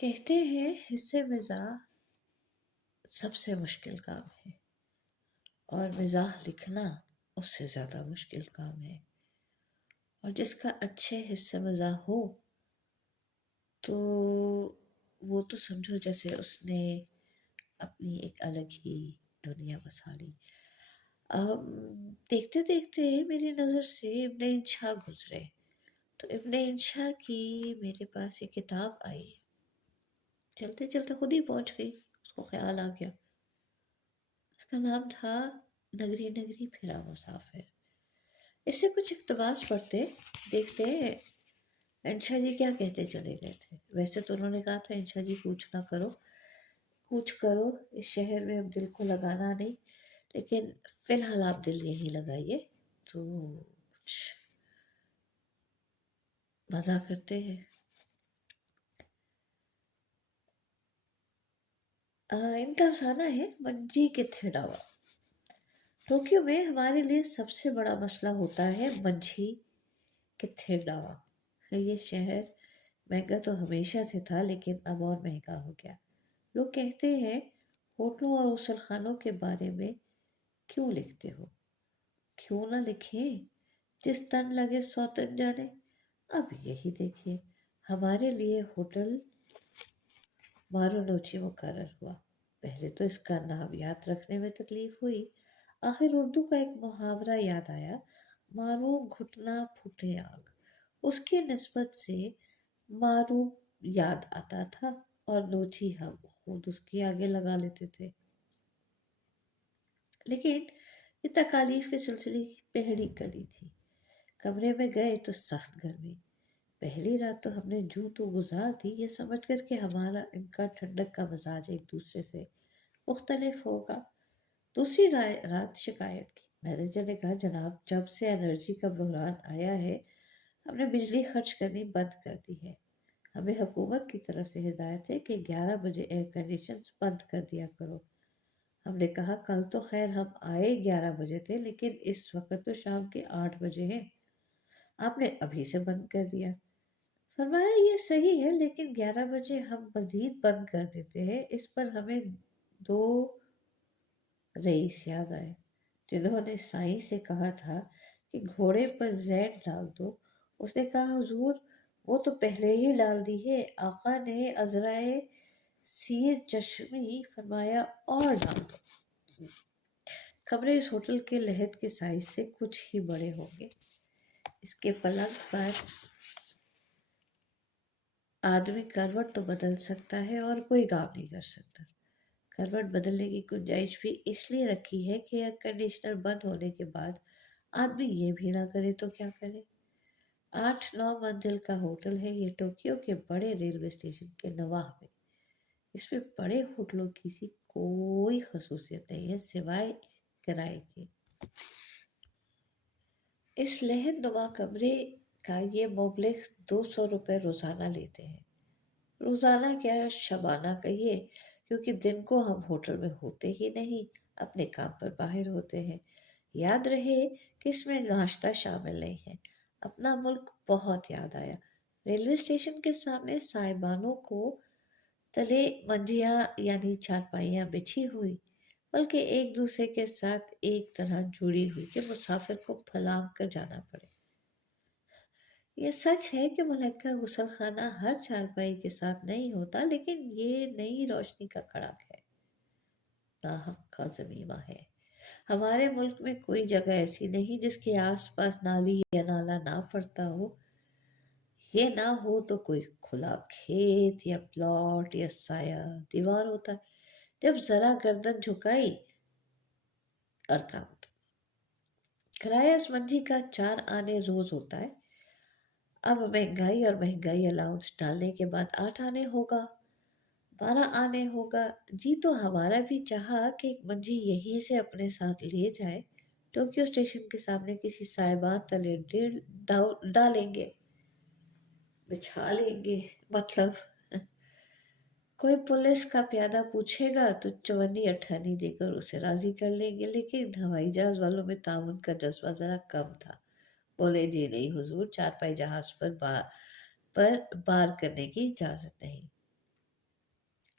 کہتے ہیں حصے مزاح سب سے مشکل کام ہے اور مزاح لکھنا اس سے زیادہ مشکل کام ہے، اور جس کا اچھے حصے مزاح ہو تو وہ تو سمجھو جیسے اس نے اپنی ایک الگ ہی دنیا بسا لی۔ دیکھتے دیکھتے میری نظر سے ابن انشا گزرے تو ابن انشا کی میرے پاس ایک کتاب آئی، چلتے چلتے خود ہی پہنچ گئی، اس کو خیال آ گیا۔ اس کا نام تھا نگری نگری پھرا مسافر۔ اس سے کچھ اقتباس پڑھتے دیکھتے انشا جی کیا کہتے چلے گئے تھے۔ ویسے تو انہوں نے کہا تھا انشا جی کوچ نہ کرو، کوچ کرو، اس شہر میں اب دل کو لگانا نہیں، لیکن فی الحال آپ دل یہیں لگائیے تو کچھ مزہ کرتے ہیں۔ ان کا افسانہ ہے منجی کے تھڑاوا۔ ٹوکیو میں ہمارے لیے سب سے بڑا مسئلہ ہوتا ہے منجھی کے تھڑاوا۔ یہ شہر مہنگا تو ہمیشہ سے تھا لیکن اب اور مہنگا ہو گیا۔ لوگ کہتے ہیں ہوٹلوں اور غسل خانوں کے بارے میں کیوں لکھتے ہو؟ کیوں نہ لکھیں؟ جس تن لگے سو تن جانے۔ اب یہی دیکھیے ہمارے لیے ہوٹل مارونوچی مقرر ہوا۔ پہلے تو اس کا نام یاد رکھنے میں تکلیف ہوئی، آخر اردو کا ایک محاورہ یاد آیا، مارو گھٹنا پھوٹے آگ۔ اس کی نسبت سے مارو یاد آتا تھا اور نوچی ہم خود اس کی آگے لگا لیتے تھے۔ لیکن یہ تکالیف کے سلسلے کی پہلی کڑی تھی۔ کمرے میں گئے تو سخت گرمی۔ پہلی رات تو ہم نے جوں تو گزار دی، یہ سمجھ کر کہ ہمارا ان کا ٹھنڈک کا مزاج ایک دوسرے سے مختلف ہوگا۔ دوسری رات شکایت کی۔ مینیجر نے کہا جناب جب سے انرجی کا بحران آیا ہے ہم نے بجلی خرچ کرنی بند کر دی ہے۔ ہمیں حکومت کی طرف سے ہدایت ہے کہ 11 بجے ایئر کنڈیشنز بند کر دیا کرو۔ ہم نے کہا کل تو خیر ہم آئے 11 بجے تھے لیکن اس وقت تو شام کے 8 بجے ہیں، آپ نے ابھی سے بند کر دیا۔ فرمایا یہ صحیح ہے لیکن 11 بجے ہم مزید بند کر دیتے ہیں۔ اس پر ہمیں 2 رئیس یاد آئے جنہوں نے سائیں سے کہا تھا کہ گھوڑے پر زین ڈال دو۔ اس نے کہا حضور وہ تو پہلے ہی ڈال دی ہے۔ آقا نے عذرائے سیر چشمی فرمایا اور ڈال دو۔ کمرے اس ہوٹل کے لحد کے سائز سے کچھ ہی بڑے ہوں گے۔ اس کے پلنگ پر آدمی کروٹ تو بدل سکتا ہے اور کوئی کام نہیں کر سکتا۔ کروٹ بدلنے کی گنجائش بھی اس لیے رکھی ہے کہ ایئر کنڈیشنر بند ہونے کے بعد آدمی یہ بھی نہ کرے تو کیا کرے۔ 8-9 منزل کا ہوٹل ہے یہ ٹوکیو کے بڑے ریلوے اسٹیشن کے نواح میں۔ اس میں بڑے ہوٹلوں کی سی کوئی خصوصیت نہیں ہے سوائے کرائے کے۔ اس لحد نما کمرے کا یہ مبلغ 200 روپے روزانہ لیتے ہیں۔ روزانہ کیا شبانہ کہیے کیونکہ دن کو ہم ہوٹل میں ہوتے ہی نہیں، اپنے کام پر باہر ہوتے ہیں۔ یاد رہے کہ اس میں ناشتہ شامل نہیں ہے۔ اپنا ملک بہت یاد آیا۔ ریلوے اسٹیشن کے سامنے سائبانوں کو تلے منجیاں یعنی چارپائیاں بچھی ہوئی، بلکہ ایک دوسرے کے ساتھ ایک طرح جڑی ہوئی کہ مسافر کو پھلانگ کر جانا پڑے۔ یہ سچ ہے کہ ملک کا غسل خانہ ہر چارپائی کے ساتھ نہیں ہوتا، لیکن یہ نئی روشنی کا کڑک ہے، ناحق کا ضمیمہ ہے۔ ہمارے ملک میں کوئی جگہ ایسی نہیں جس کے آس پاس نالی یا نالا نہ پڑتا ہو۔ یہ نہ ہو تو کوئی کھلا کھیت یا پلاٹ یا سایہ دیوار ہوتا ہے۔ جب ذرا گردن جھکائی اور کام کرایہ اس منجی کا 4 آنے روز ہوتا ہے۔ اب مہنگائی اور مہنگائی الاؤنس ڈالنے کے بعد 8 آنے ہوگا، 12 آنے ہوگا۔ جی تو ہمارا بھی چاہا کہ ایک منجی یہی سے اپنے ساتھ لے جائے، ٹوکیو اسٹیشن کے سامنے کسی سائبان تلے ڈالیں گے، بچھا لیں گے، مطلب کوئی پولیس کا پیادہ پوچھے گا تو 54-58 دے کر اسے راضی کر لیں گے۔ لیکن ہوائی جہاز والوں میں تعاون کا جذبہ ذرا کم تھا۔ بولے جی نہیں حضور، چارپائی جہاز پر بار کرنے کی اجازت نہیں۔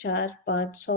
400-500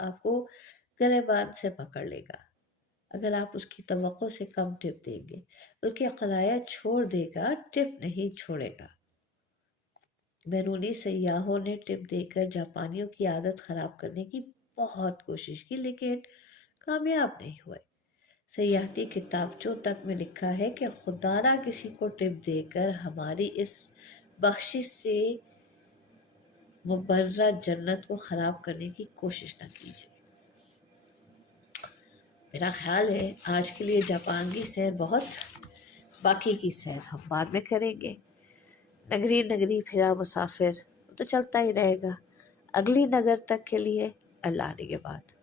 آپ کو گریبان سے پکڑ لے گا اگر آپ اس کی توقع سے کم ٹپ دیں گے، بلکہ کرایہ چھوڑ دے گا، ٹپ نہیں چھوڑے گا۔ بیرونی سیاحوں نے ٹپ دے کر جاپانیوں کی عادت خراب کرنے کی بہت کوشش کی لیکن کامیاب نہیں ہوئے۔ سیاحتی کتابچوں تک میں لکھا ہے کہ خدا نہ کسی کو ٹپ دے کر ہماری اس بخشش سے مبرہ جنت کو خراب کرنے کی کوشش نہ کیجیے۔ میرا خیال ہے آج کے لیے جاپان کی سیر بہت، باقی کی سیر ہم بعد میں کریں گے۔ نگری نگری پھرا مسافر، وہ تو چلتا ہی رہے گا۔ اگلی نگر تک کے لیے اللہ نے کے بعد۔